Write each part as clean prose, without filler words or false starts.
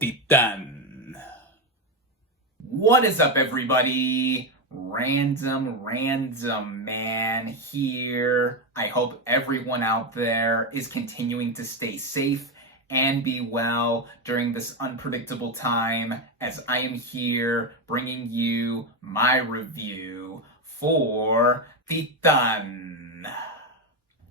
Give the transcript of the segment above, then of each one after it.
Titane. What is up, everybody? RandomRandomMan here. I hope everyone out there is continuing to stay safe and be well during this unpredictable time, as I am here bringing you my review for Titane.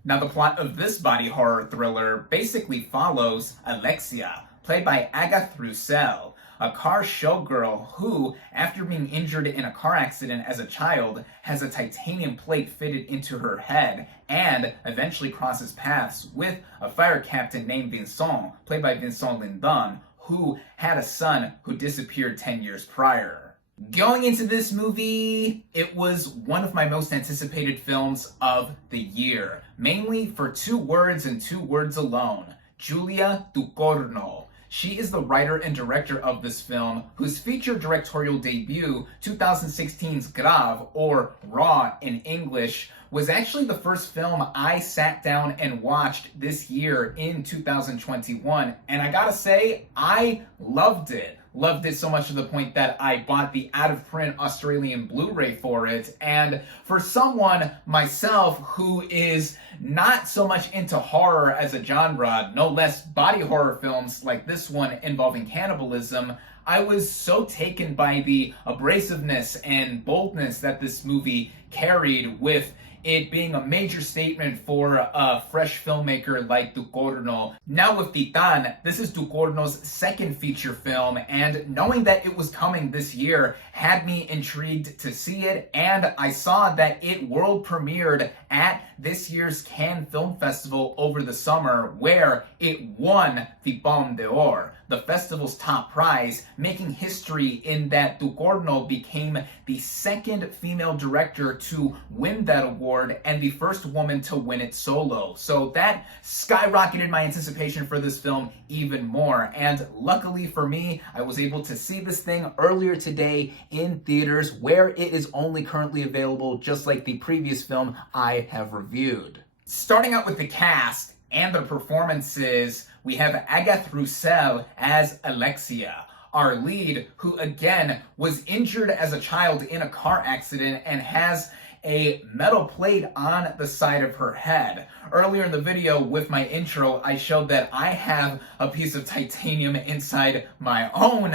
Now, the plot of this body horror thriller basically follows Alexia, played by Agathe Roussel, a car showgirl who, after being injured in a car accident as a child, has a titanium plate fitted into her head and eventually crosses paths with a fire captain named Vincent, played by Vincent Lindon, who had a son who disappeared 10 years prior. Going into this movie, it was one of my most anticipated films of the year, mainly for two words and two words alone: Giulia Ducorno. She is the writer and director of this film, whose feature directorial debut, 2016's Grave, or Raw in English, was actually the first film I sat down and watched this year in 2021, and I gotta say, I loved it. Loved it so much to the point that I bought the out-of-print Australian Blu-ray for it. And for someone, myself, who is not so much into horror as a genre, no less body horror films like this one involving cannibalism, I was so taken by the abrasiveness and boldness that this movie carried, with it being a major statement for a fresh filmmaker like Ducorno. Now with Titane, this is Ducorno's second feature film, and knowing that it was coming this year had me intrigued to see it, and I saw that it world premiered at this year's Cannes Film Festival over the summer, where it won the Palme d'Or, the festival's top prize, making history in that Ducorno became the second female director to win that award and the first woman to win it solo. So that skyrocketed my anticipation for this film even more. And luckily for me, I was able to see this thing earlier today in theaters, where it is only currently available, just like the previous film I have reviewed. Starting out with the cast and the performances, we have Agathe Roussel as Alexia, our lead, who again was injured as a child in a car accident and has a metal plate on the side of her head. Earlier in the video with my intro, I showed that I have a piece of titanium inside my own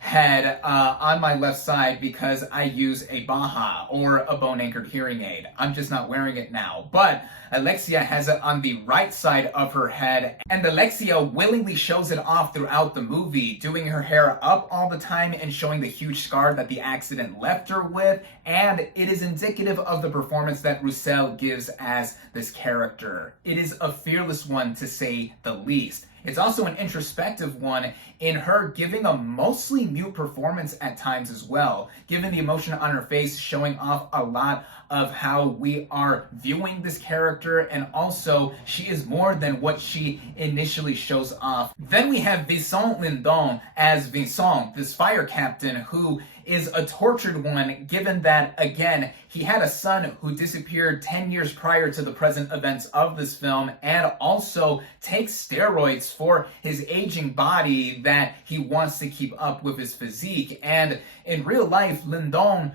head on my left side because I use a Baha, or a bone-anchored hearing aid. I'm just not wearing it now. But Alexia has it on the right side of her head, and Alexia willingly shows it off throughout the movie, doing her hair up all the time and showing the huge scar that the accident left her with, and it is indicative of the performance that Roussel gives as this character. It is a fearless one, to say the least. It's also an introspective one, in her giving a mostly mute performance at times as well, given the emotion on her face, showing off a lot of how we are viewing this character, and also she is more than what she initially shows off. Then we have Vincent Lindon as Vincent, this fire captain who is a tortured one, given that, again, he had a son who disappeared 10 years prior to the present events of this film, and also takes steroids for his aging body that he wants to keep up with his physique. And in real life, Lindon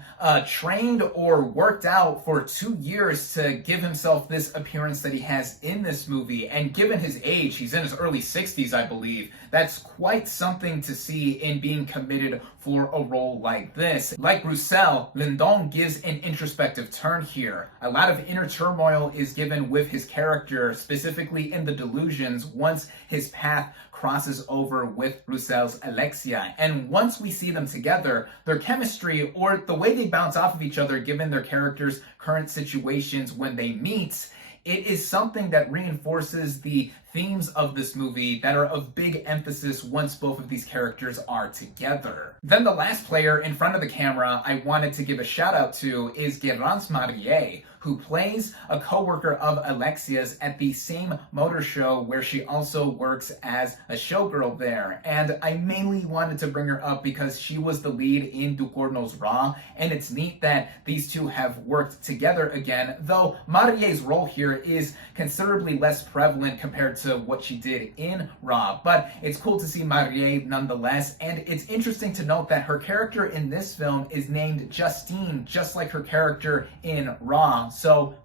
trained or worked out for 2 years to give himself this appearance that he has in this movie. And given his age, he's in his early 60s, I believe, that's quite something to see in being committed for a role like this. Like Roussel, Lindon gives an introspective turn here. A lot of inner turmoil is given with his character, specifically in the delusions, once his path crosses over with Roussel's Alexia. And once we see them together, their chemistry, or the way they bounce off of each other given their characters' current situations when they meet, it is something that reinforces the themes of this movie that are of big emphasis once both of these characters are together. Then the last player in front of the camera I wanted to give a shout out to is Marielle, who plays a co-worker of Alexia's at the same motor show where she also works as a showgirl there. And I mainly wanted to bring her up because she was the lead in Ducorno's Raw, and it's neat that these two have worked together again, though Marielle's role here is considerably less prevalent compared to what she did in Raw, but it's cool to see Marielle nonetheless, and it's interesting to note that her character in this film is named Justine, just like her character in Raw. So,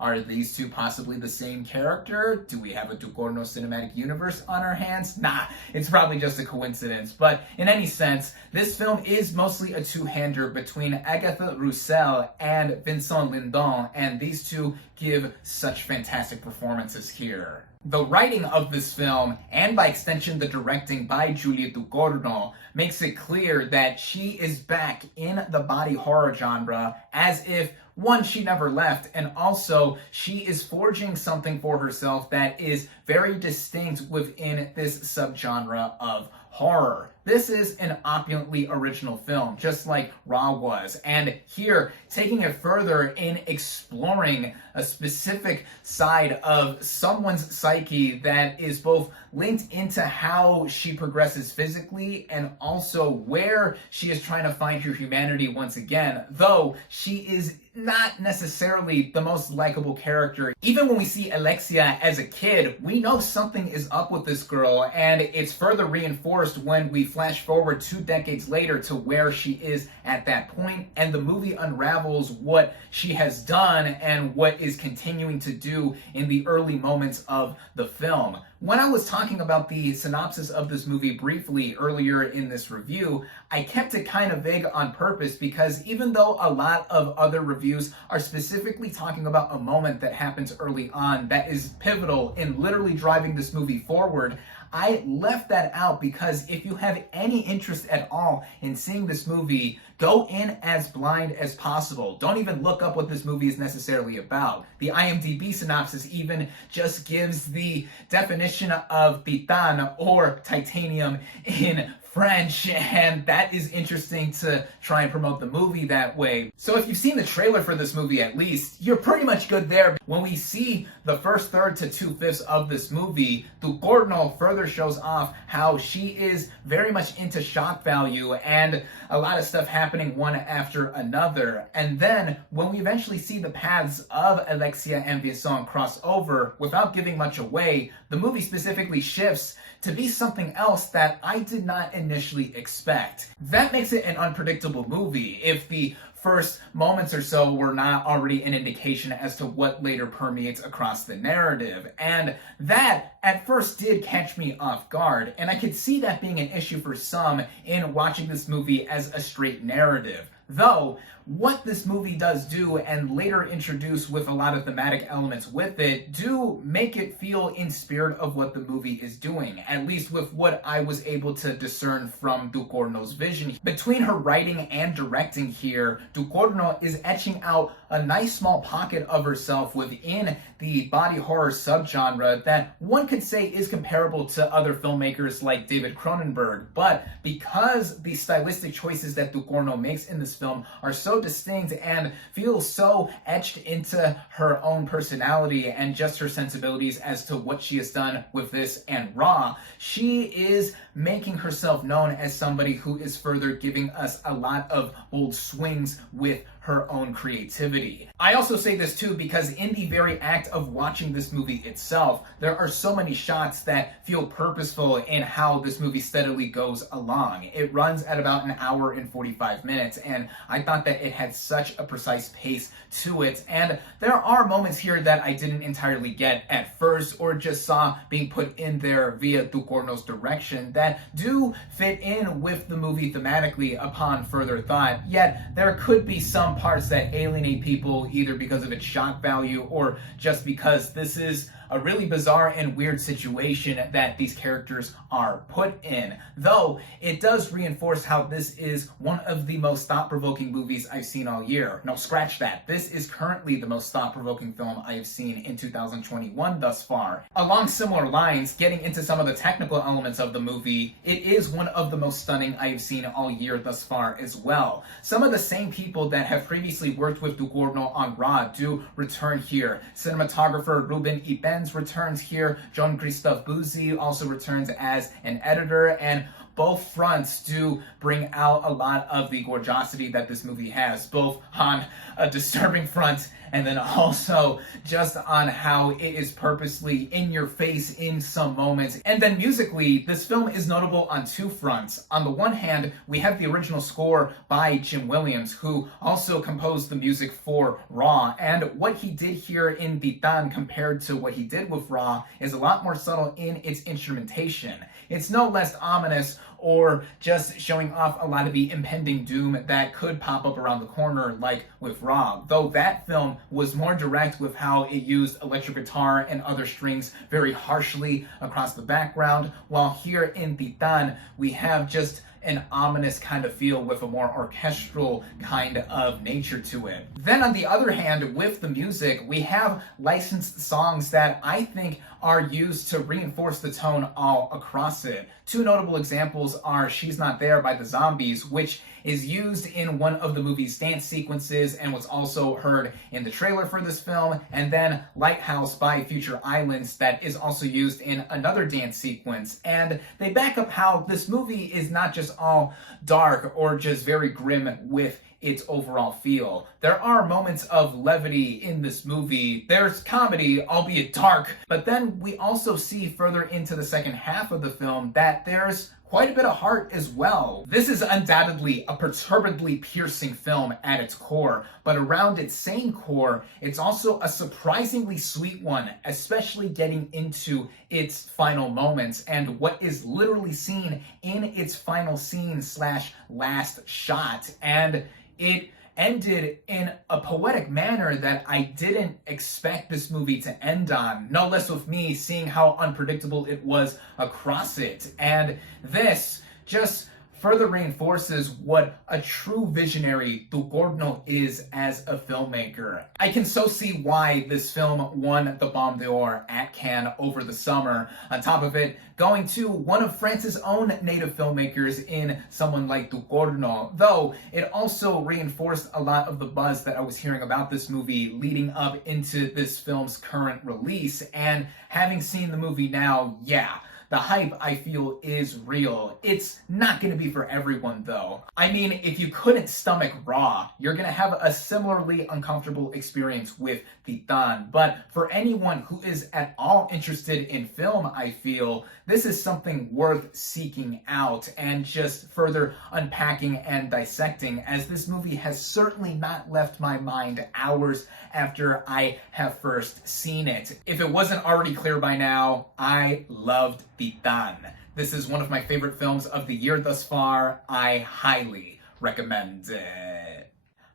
are these two possibly the same character? Do we have a Ducorno cinematic universe on our hands? Nah, it's probably just a coincidence. But in any sense, this film is mostly a two-hander between Agatha Roussel and Vincent Lindon, and these two give such fantastic performances here. The writing of this film, and by extension the directing by Julia Ducorno, makes it clear that she is back in the body horror genre as if, one, she never left, and also she is forging something for herself that is very distinct within this subgenre of horror. This is an opulently original film, just like Raw was, and here, taking it further in exploring a specific side of someone's psyche that is both linked into how she progresses physically and also where she is trying to find her humanity once again, though she is not necessarily the most likable character. Even when we see Alexia as a kid, we know something is up with this girl, and it's further reinforced when we flash forward 2 decades later to where she is at that point, and the movie unravels what she has done and what is continuing to do in the early moments of the film. When I was talking about the synopsis of this movie briefly earlier in this review, I kept it kind of vague on purpose because even though a lot of other reviews are specifically talking about a moment that happens early on that is pivotal in literally driving this movie forward, I left that out because if you have any interest at all in seeing this movie, go in as blind as possible. Don't even look up what this movie is necessarily about. The IMDb synopsis even just gives the definition of Titane, or titanium in French, and that is interesting to try and promote the movie that way. So if you've seen the trailer for this movie at least, you're pretty much good there. When we see the first third to 2/5 of this movie, Ducorno further shows off how she is very much into shock value and a lot of stuff happening one after another. And then when we eventually see the paths of Alexia and Vincent cross over, without giving much away, the movie specifically shifts to be something else that I did not initially expect. That makes it an unpredictable movie. If the first moments or so were not already an indication as to what later permeates across the narrative. And that at first did catch me off guard, and I could see that being an issue for some in watching this movie as a straight narrative. Though, what this movie does do, and later introduce with a lot of thematic elements with it, do make it feel in spirit of what the movie is doing, at least with what I was able to discern from Ducorno's vision. Between her writing and directing here, Ducorno is etching out a nice small pocket of herself within the body horror subgenre that one could say is comparable to other filmmakers like David Cronenberg, but because the stylistic choices that Ducorno makes in this film are so distinct and feel so etched into her own personality and just her sensibilities as to what she has done with this and Raw, she is making herself known as somebody who is further giving us a lot of bold swings with her own creativity. I also say this too because in the very act of watching this movie itself, there are so many shots that feel purposeful in how this movie steadily goes along. It runs at about 1 hour and 45 minutes, and I thought that it had such a precise pace to it, and there are moments here that I didn't entirely get at first or just saw being put in there via Ducorno's direction that do fit in with the movie thematically upon further thought, yet there could be some parts that alienate people either because of its shock value or just because this is a really bizarre and weird situation that these characters are put in. Though, it does reinforce how this is one of the most thought-provoking movies I've seen all year. No, scratch that. This is currently the most thought-provoking film I have seen in 2021 thus far. Along similar lines, getting into some of the technical elements of the movie, it is one of the most stunning I have seen all year thus far as well. Some of the same people that have previously worked with Ducorno on Raw do return here. Cinematographer Ruben Ibens returns here. John Christophe Bouzy also returns as an editor, and both fronts do bring out a lot of the gorgeosity that this movie has, both on a disturbing front and then also just on how it is purposely in your face in some moments. And then musically, this film is notable on two fronts. On the one hand, we have the original score by Jim Williams, who also composed the music for Raw. And what he did here in Titane compared to what he did with Raw is a lot more subtle in its instrumentation. It's no less ominous or just showing off a lot of the impending doom that could pop up around the corner like with Raw, though that film was more direct with how it used electric guitar and other strings very harshly across the background, while here in Titane we have just an ominous kind of feel with a more orchestral kind of nature to it. Then on the other hand, with the music, we have licensed songs that I think are used to reinforce the tone all across it. Two notable examples are She's Not There by the Zombies, which is used in one of the movie's dance sequences and was also heard in the trailer for this film, and then Lighthouse by Future Islands that is also used in another dance sequence. And they back up how this movie is not just all dark or just very grim with its overall feel. There are moments of levity in this movie. There's comedy, albeit dark, but then we also see further into the second half of the film that there's quite a bit of heart as well. This is undoubtedly a perturbedly piercing film at its core, but around its same core, it's also a surprisingly sweet one, especially getting into its final moments and what is literally seen in its final scene / last shot. And it ended in a poetic manner that I didn't expect this movie to end on, no less with me seeing how unpredictable it was across it. And this just further reinforces what a true visionary Ducorno is as a filmmaker. I can so see why this film won the Palme d'Or at Cannes over the summer. On top of it, going to one of France's own native filmmakers in someone like Ducorno, though it also reinforced a lot of the buzz that I was hearing about this movie leading up into this film's current release. And having seen the movie now, yeah, the hype, I feel, is real. It's not going to be for everyone, though. I mean, if you couldn't stomach Raw, you're going to have a similarly uncomfortable experience with Titane. But for anyone who is at all interested in film, I feel, this is something worth seeking out and just further unpacking and dissecting, as this movie has certainly not left my mind hours after I have first seen it. If it wasn't already clear by now, I loved Titane. This is one of my favorite films of the year thus far. I highly recommend it.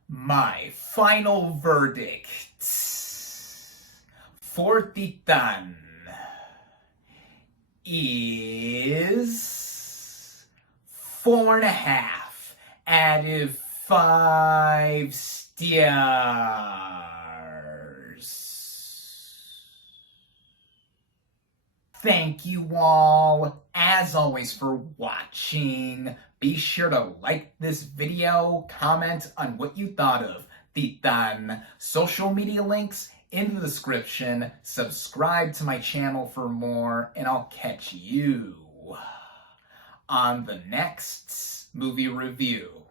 My final verdict for Titane is 4.5 out of 5 stars. Thank you all, as always, for watching. Be sure to like this video, comment on what you thought of Titane. Social media links in the description. Subscribe to my channel for more, and I'll catch you on the next movie review.